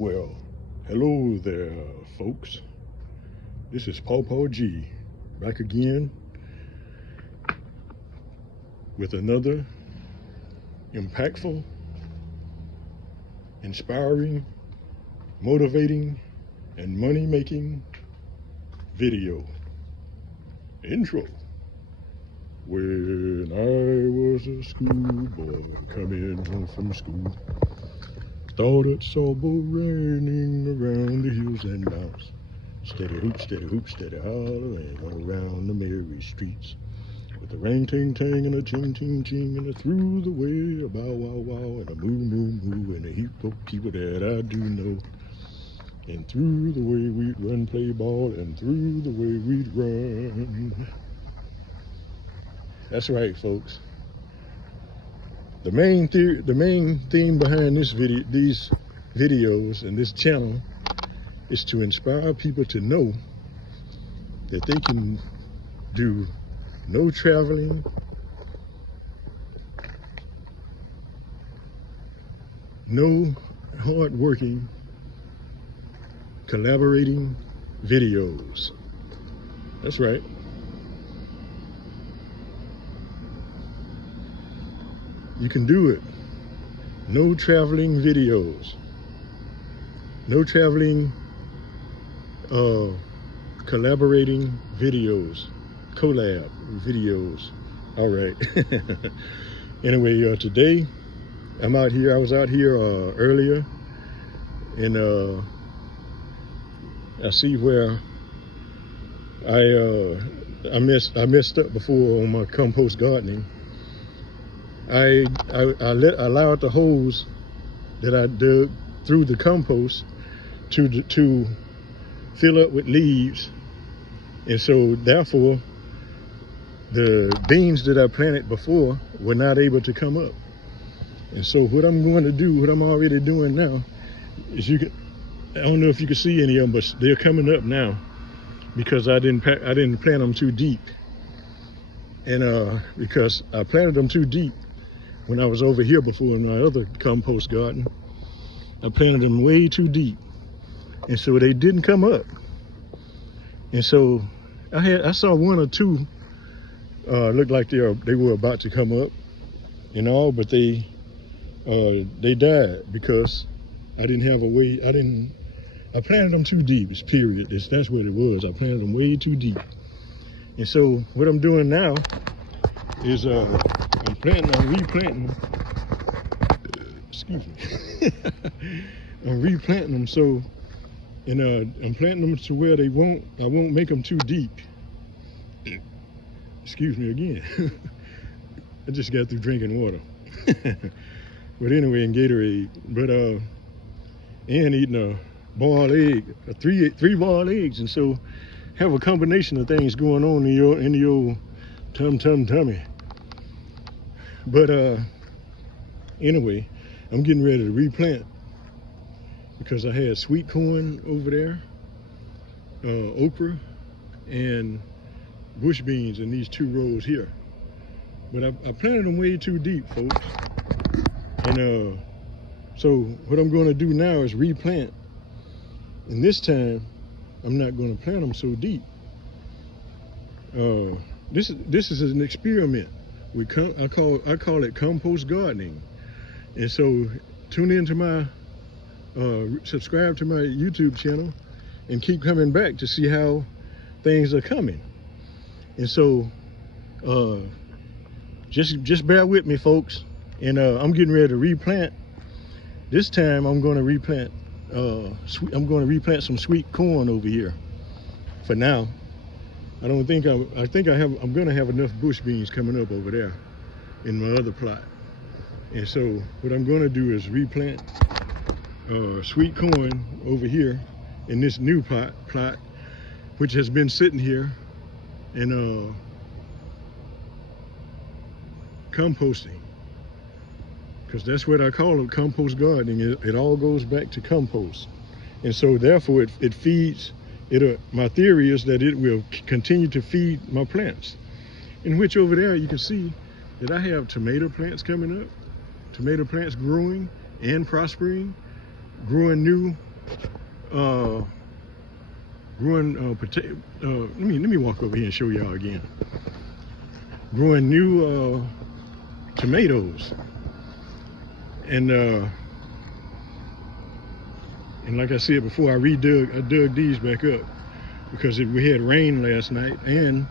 Well, hello there, folks. This is Paw G, back again with another impactful, inspiring, motivating, and money-making video. Intro. When I was a schoolboy coming home from school, thought it saw boat raining around the hills and downs. Steady hoop, steady hollering around the merry streets. With a ring ting ting and a ting ting ting and a through the way, a bow wow wow and a moo moo moo and a heap of people that I do know. And through the way we'd run play ball and through the way we'd run. That's right, folks. The main theme behind these videos and this channel is to inspire people to know that they can do no traveling, no hard working, collaborating videos. That's right. You can do it. No traveling videos. No traveling collaborating videos. Collab videos. All right. Anyway, today I'm out here. I was out here earlier, and I see where I messed up before on my compost gardening. I allowed the hose that I dug through the compost to fill up with leaves, and so therefore the beans that I planted before were not able to come up. And so what I'm going to do, what I'm already doing now, is I don't know if you can see any of them, but they're coming up now because I didn't plant them too deep, and because I planted them too deep. When I was over here before in my other compost garden, I planted them way too deep, and so they didn't come up. And so I saw one or two looked like they were about to come up and all, but they died because I didn't have a way. I planted them too deep. It's period. That's what it was. I planted them way too deep. And so what I'm doing now is I'm replanting them. Excuse me. I'm replanting them, so, and I'm planting them to where I won't make them too deep. Excuse me again. I just got through drinking water. But anyway, in Gatorade. But and eating a boiled egg, three boiled eggs, and so have a combination of things going on in your tummy. But anyway, I'm getting ready to replant because I had sweet corn over there, okra, and bush beans in these two rows here. But I planted them way too deep, folks. And so what I'm going to do now is replant. And this time, I'm not going to plant them so deep. This is an experiment. I call it compost gardening. And so tune into my, subscribe to my YouTube channel and keep coming back to see how things are coming. And so just bear with me, folks. And I'm getting ready to replant. This time I'm going to replant some sweet corn over here for now. I think I'm gonna have enough bush beans coming up over there in my other plot. And so what I'm gonna do is replant sweet corn over here in this new plot, which has been sitting here and composting. Because that's what I call it, compost gardening. It all goes back to compost. And so therefore it feeds. My theory is that it will continue to feed my plants, in which over there you can see that I have tomato plants coming up, tomato plants growing and prospering, growing new growing potato. Let me walk over here and show y'all again. Growing new tomatoes, and like I said before, I dug these back up because we had rain last night, and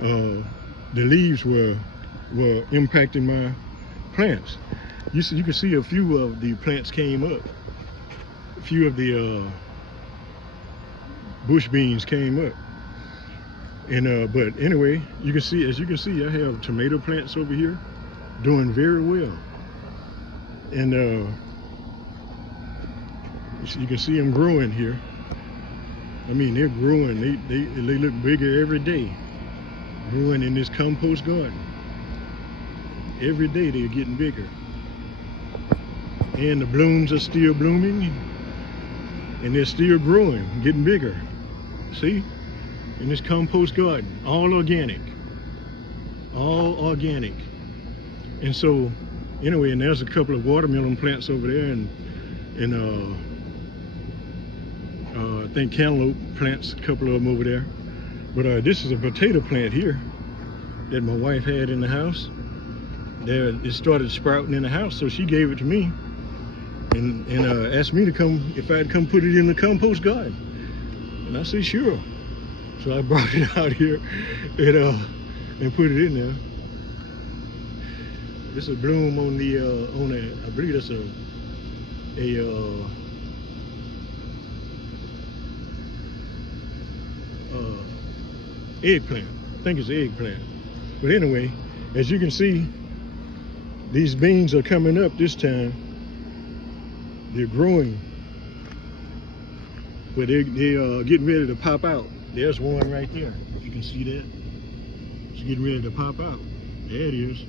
the leaves were impacting my plants. You can see a few of the plants came up. A few of the bush beans came up. And but anyway, as you can see, I have tomato plants over here doing very well. And you can see them growing here. I mean, they're growing. They look bigger every day. Growing in this compost garden. Every day they're getting bigger. And the blooms are still blooming. And they're still growing, getting bigger. See? In this compost garden. All organic. All organic. And so, anyway, and there's a couple of watermelon plants over there, and I think cantaloupe plants, a couple of them over there. But this is a potato plant here that my wife had in the house. It started sprouting in the house, so she gave it to me and asked me to come, if I'd come put it in the compost garden. And I said, sure. So I brought it out here and put it in there. This is a bloom on I believe that's a eggplant. I think it's an eggplant. But anyway, as you can see, these beans are coming up this time. They're growing, but they're getting ready to pop out. There's one right there. You can see that. It's getting ready to pop out. There it is.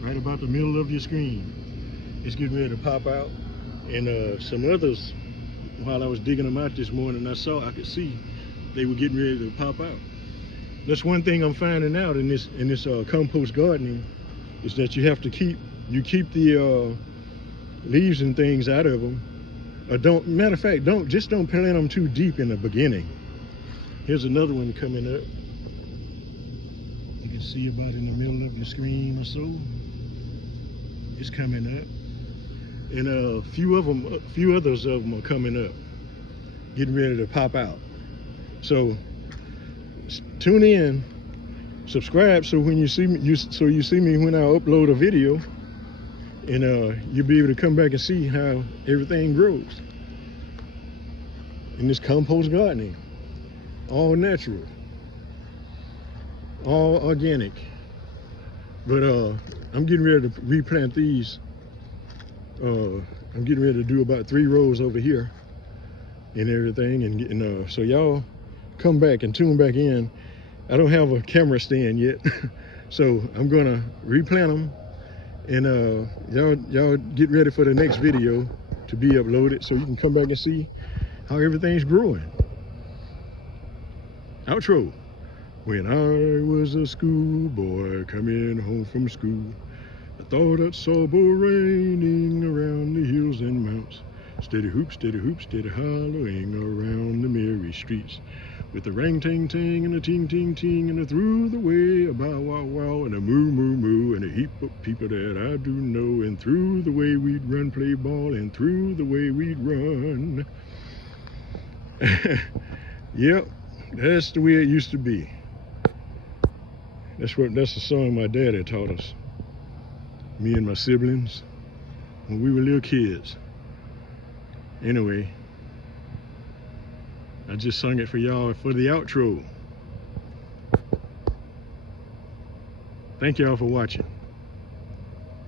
Right about the middle of your screen. It's getting ready to pop out. And some others, while I was digging them out this morning, I could see they were getting ready to pop out. That's one thing I'm finding out in this compost gardening, is that you have to keep the leaves and things out of them. Matter of fact, don't plant them too deep in the beginning. Here's another one coming up. You can see about in the middle of your screen or so. It's coming up, and a few others of them are coming up, getting ready to pop out. So tune in, subscribe, so when you see me, you see me when I upload a video, and you'll be able to come back and see how everything grows in this compost gardening. All natural, all organic. But I'm getting ready to replant these. I'm getting ready to do about 3 rows over here and everything, and so y'all come back and tune back in. I don't have a camera stand yet, so I'm gonna replant them, and y'all get ready for the next video to be uploaded, so you can come back and see how everything's growing. Outro. When I was a schoolboy coming home from school, I thought I saw bull raining around the hills and mounts. Steady hoop, hollowing around the merry streets, with a rang ting ting and a ting ting ting and a through the way, a bow wow wow and a moo moo moo and a heap of people that I do know, and through the way we'd run, play ball, and through the way we'd run. Yep, that's the way it used to be. That's the song my daddy taught us, me and my siblings, when we were little kids. Anyway, I just sung it for y'all for the outro. Thank y'all for watching.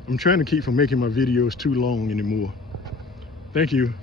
I'm trying to keep from making my videos too long anymore. Thank you.